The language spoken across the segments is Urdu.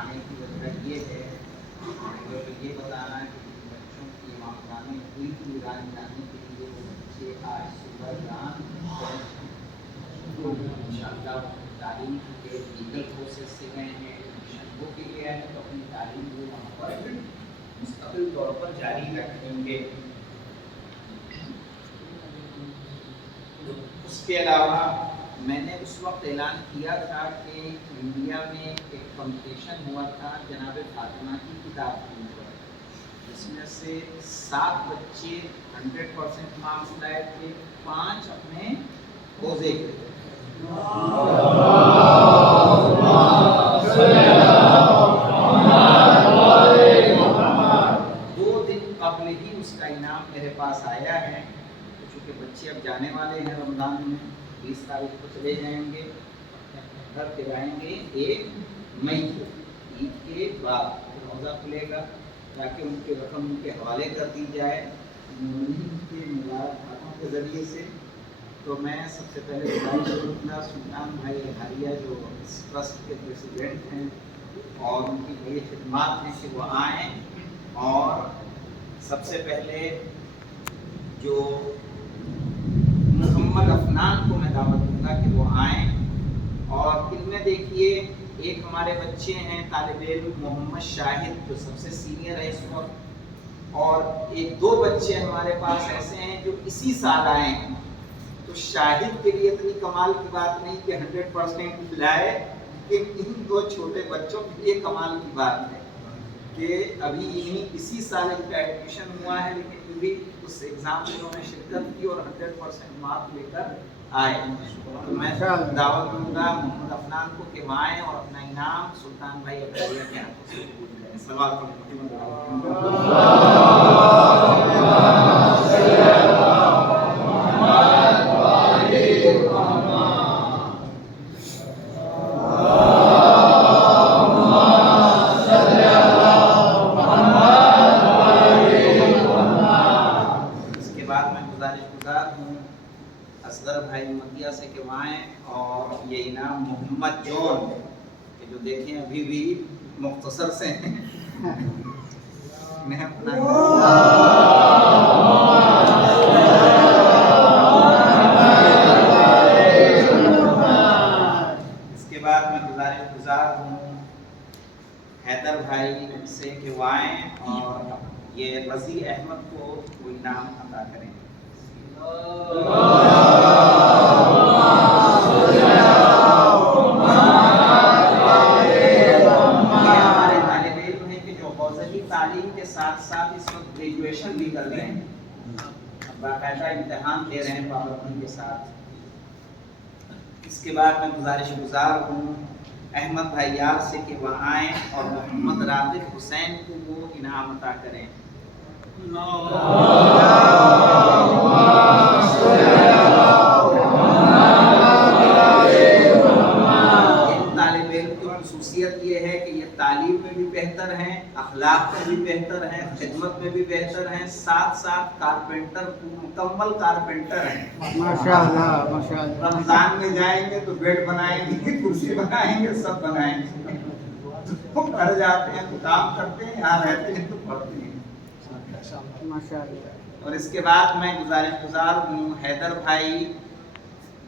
آنے کی وجہ یہ ہے کہ یہ بتانا کہ بچوں کی امام ہوئی کی ایران جانے کے لیے وہ بچے آج صبح ایران انشاءاللہ تعلیم کے لیگل پروسیس سے گئے ہیں، ایڈمیشن ہو کے لیے آئے تو اپنی تعلیم کو وہاں پر مستقل طور پر جاری رکھیں گے۔ اس کے علاوہ میں نے اس وقت اعلان کیا تھا کہ انڈیا میں ایک کمپٹیشن ہوا تھا جناب فاطمہ کی کتاب کے اوپر، جس میں سے 7 بچے 100% مارکس لائے تھے، 5 اپنے حوزے کے تھے۔ 2 دن قبل ہی اس کا انعام میرے پاس آیا ہے، چونکہ بچے اب جانے والے ہیں رمضان میں، 20 تاریخ کو چلے جائیں گے، گھر پہ آئیں گے 1 مئی کو، عید کے بعد روزہ کھلے گا تاکہ ان کے رقم ان کے حوالے کر دی جائے کے مبارک ہاتھوں کے ذریعے سے۔ تو میں سب سے پہلے سلطان بھائی اظہاریہ جو اس ٹرسٹ کے پریزیڈنٹ ہیں اور ان کی بڑی خدمات ہیں کہ وہ آئیں، اور سب سے پہلے جو محمد افنان کو میں دعوت دوں گا کہ وہ آئیں، اور ان میں دیکھیے ایک ہمارے بچے ہیں طالب علم محمد شاہد جو سب سے سینئر ہے اس وقت، اور 2 بچے ہمارے پاس ایسے ہیں جو اسی سال آئے ہیں۔ تو شاہد کے لیے اتنی کمال کی بات نہیں کہ 100% لائے، لیکن ان 2 چھوٹے بچوں کے لیے کمال کی بات ہے کہ ابھی اسی سال ان کا ایڈمیشن ہوا ہے، لیکن یہ بھی اس ایگزام میں انہوں نے شرکت کی اور 100% مارک لے کر آئے۔ تو میں دعوت دوں گا محمد افنان کو کہ وہ آئیں اور اپنا انعام سلطان بھائی اظہاریہ کے ہاتھوں سے قبول کریں۔ صلوات اصغر بھائی مکیہ سے کہ وہ آئیں، اور یہ انعام محمد جون کہ جو دیکھیں ابھی بھی مختصر سے ہیں میں اپنا اس کے بعد میں گزار ہوں حیدر بھائی سے کہ وہ آئیں اور یہ رضی احمد کو وہ انعام عطا کریں۔ تعلیم کے ساتھ ساتھ اس وقت گریجویشن بھی کر رہے ہیں، باقاعدہ امتحان دے رہے ہیں پابندی کے ساتھ۔ اس کے بعد میں گزار ہوں احمد بھائی یار سے کہ وہ آئیں اور محمد راغب حسین کو وہ انعام عطا کریں۔ طالب علم کی خصوصیت یہ ہے کہ یہ تعلیم میں بھی بہتر ہیں، اخلاق میں بھی بہتر ہیں، خدمت میں بھی بہتر ہیں، ساتھ ساتھ کارپینٹر مکمل کارپینٹر ہیں۔ ماشاءاللہ ماشاءاللہ۔ رمضان میں جائیں گے تو بیڈ بنائیں گے، کرسی بنائیں گے، سب بنائیں گے۔ تو گھر جاتے ہیں تو کام کرتے ہیں، یہاں رہتے ہیں تو پڑھتے ہیں۔ اور اس کے بعد میں گزار ہوں حیدر بھائی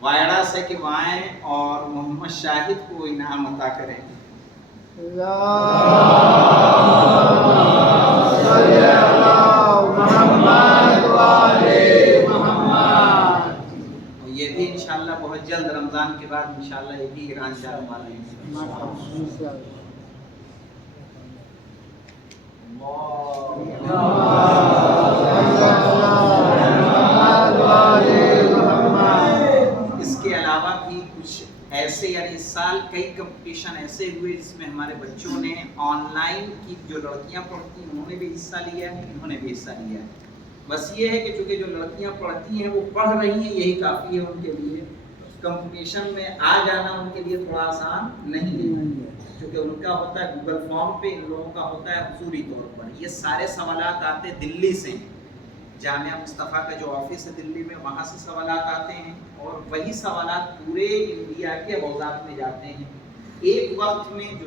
وائڑا سے کہ وہ آئیں اور محمد شاہد کو انعام عطا کریں۔ یہ بھی انشاءاللہ بہت جلد رمضان کے بعد انشاءاللہ یہ بھی ایران جانے والے ہیں۔ اس کے علاوہ بھی کچھ ایسے یعنی اس سال کئی کمپٹیشن ایسے ہوئے جس میں ہمارے بچوں نے آن لائن کی جو لڑکیاں پڑھتی ہیں انہوں نے بھی حصہ لیا ہے، انہوں نے بھی حصہ لیا ہے۔ بس یہ ہے کہ چونکہ جو لڑکیاں پڑھتی ہیں وہ پڑھ رہی ہیں، یہی کافی ہے ان کے لیے۔ کمپٹیشن میں آ جانا ان کے لیے تھوڑا آسان نہیں ہے، کیونکہ ان کا ہوتا ہے گوگل فارم پہ، ان لوگوں کا ہوتا ہے حضوری طور پر۔ یہ سارے سوالات آتے دلی سے، جامعہ مصطفیٰ کا جو آفس ہے دلی میں، وہاں سے سوالات آتے ہیں، اور وہی سوالات پورے انڈیا کے حوزات میں جاتے ہیں۔ ایک وقت میں جو